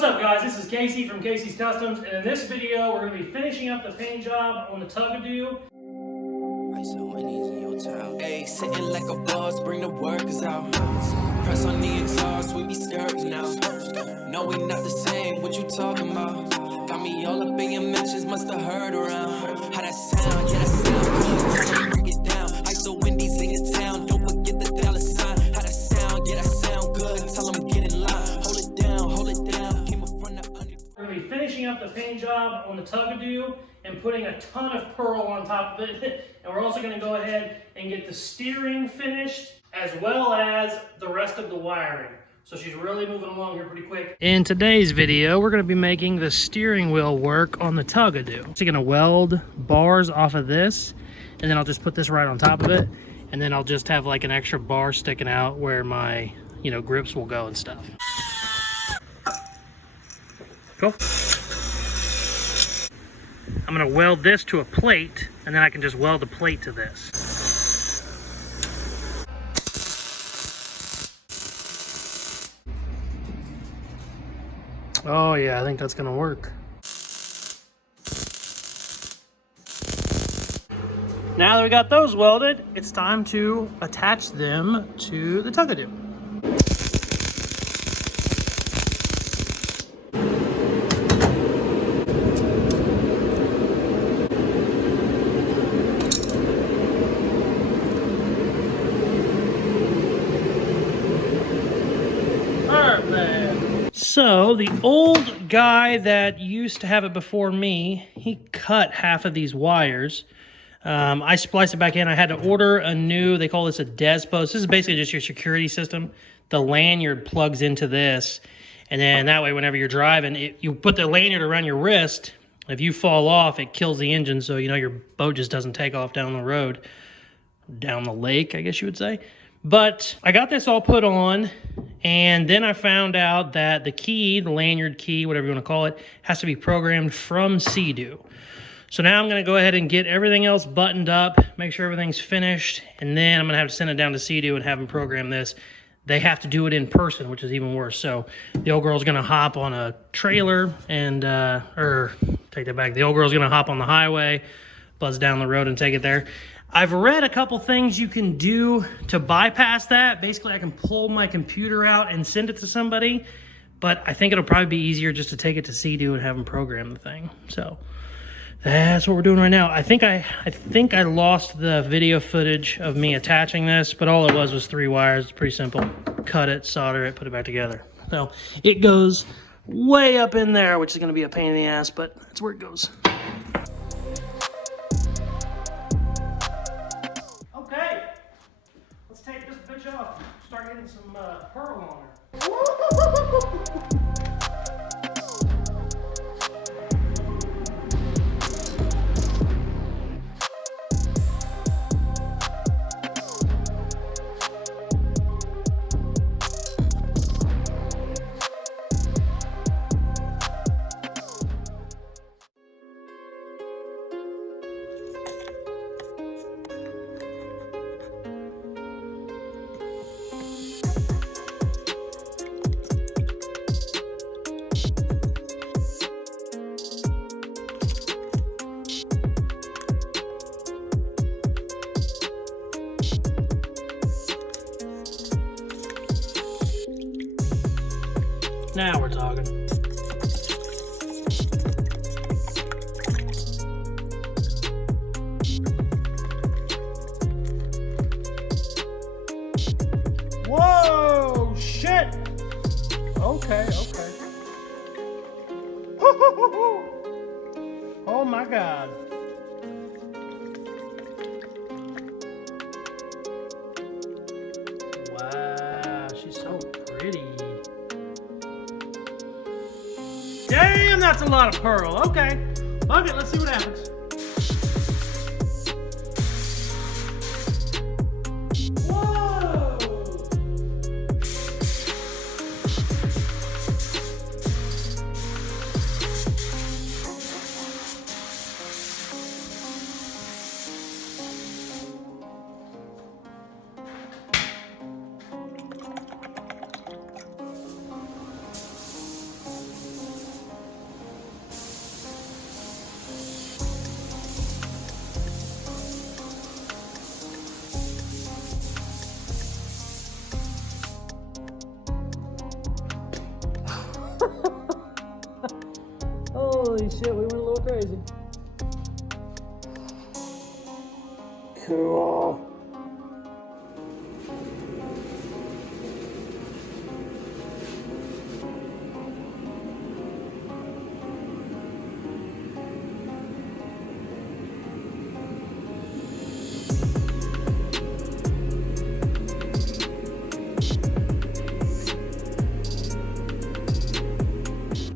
What's up guys, this is Casey from Casey's Customs, and in this video we're going to be finishing up the paint job on the Tugadoo. Hey, sitting like a boss, bring the workers out. Press on the exhaust, we be skirting now. No, we not the same, what you talking about? Got me all up in your mentions, must have heard around. How that sound, yeah that sound, break it down. I saw Wendy's in your town, don't forget the dollar sign. How that sound, yeah that sound good, tell them get in line. Hold it down, came up from the under. We're going to be finishing up the paint job on the Tugadoo and putting a ton of pearl on top of it. And we're also going to go ahead and get the steering finished as well as the rest of the wiring. So she's really moving along here pretty quick. In today's video, we're going to be making the steering wheel work on the Tugadoo. So you're going to weld bars off of this, and then I'll just put this right on top of it. And then I'll just have like an extra bar sticking out where my, grips will go and stuff. Cool. I'm going to weld this to a plate, and then I can just weld the plate to this. Oh yeah, I think that's going to work. Now that we got those welded, it's time to attach them to the Tugadoo. So the old guy that used to have it before me, he cut half of these wires. I spliced it back in. I had to order a new, they call this a DES post. This is basically just your security system. The lanyard plugs into this, and then that way whenever you're driving, you put the lanyard around your wrist. If you fall off, it kills the engine, so your boat just doesn't take off down the road. Down the lake, I guess you would say. But I got this all put on, and then I found out that the key, the lanyard key, whatever you want to call it, has to be programmed from Sea-Doo. So now I'm going to go ahead and get everything else buttoned up, make sure everything's finished, and then I'm going to have to send it down to Sea-Doo and have them program this. They have to do it in person, which is even worse. So the old girl's going to hop on a trailer and, take that back. The old girl's going to hop on the highway, buzz down the road and take it there. I've read a couple things you can do to bypass that. Basically, I can pull my computer out and send it to somebody, but I think it'll probably be easier just to take it to Sea-Doo and have them program the thing. So that's what we're doing right now. I think I lost the video footage of me attaching this, but all it was 3 wires. It's pretty simple. Cut it, solder it, put it back together. So it goes way up in there, which is going to be a pain in the ass, but that's where it goes. Okay, let's take this bitch off. Start getting some pearl on her. Now we're talking. Whoa, shit. Okay. Oh my God. Wow, she's so pretty. Damn, that's a lot of pearl. Okay. Fuck it, let's see what happens. Whoa! Holy shit, we went a little crazy. Cool.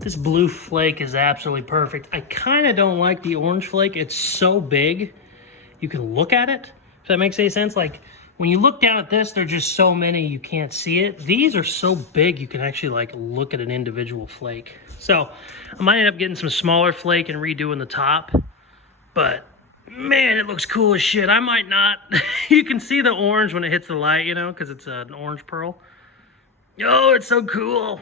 This blue flake is absolutely perfect. I kind of don't like the orange flake. It's so big, you can look at it. If that makes any sense. Like, when you look down at this, there's just so many you can't see it. These are so big, you can actually like look at an individual flake. So, I might end up getting some smaller flake and redoing the top. But, man, it looks cool as shit. I might not. You can see the orange when it hits the light, you know, because it's an orange pearl. Oh, it's so cool.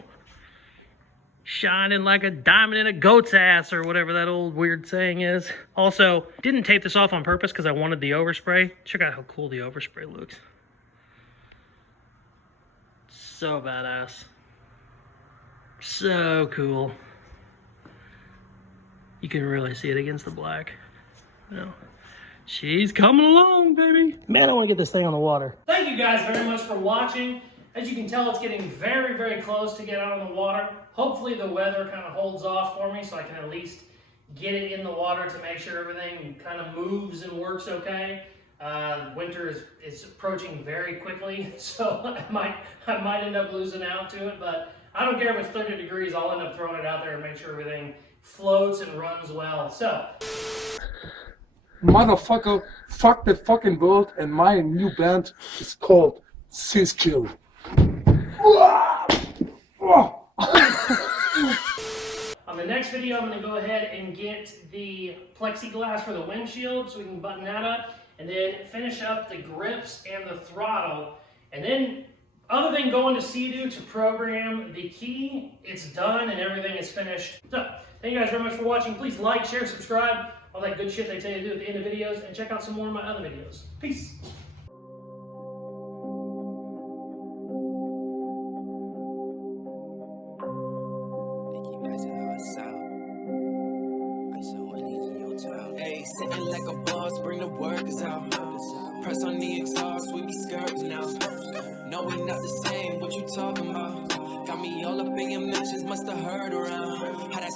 Shining like a diamond in a goat's ass, or whatever that old weird saying is. Also, didn't tape this off on purpose because I wanted the overspray. Check out how cool the overspray looks. So badass. So cool. You can really see it against the black. No. She's coming along, baby. Man, I want to get this thing on the water. Thank you guys very much for watching. As you can tell, it's getting very, very close to get out on the water. Hopefully the weather kind of holds off for me so I can at least get it in the water to make sure everything kind of moves and works okay. Winter is approaching very quickly, so I might end up losing out to it, but I don't care if it's 30 degrees, I'll end up throwing it out there and make sure everything floats and runs well. So, motherfucker, fuck the fucking world, and my new band is called Tugski. On the next video, I'm going to go ahead and get the plexiglass for the windshield so we can button that up, and then finish up the grips and the throttle. And then, other than going to Sea-Doo to program the key, it's done and everything is finished. So, thank you guys very much for watching. Please like, share, subscribe, all that good shit they tell you to do at the end of videos, and check out some more of my other videos. Peace. Sitting like a boss, bring the workers out. Press on the exhaust, we be skirting now. No, we not the same, what you talking about? Got me all up in your mentions, must have heard around. How that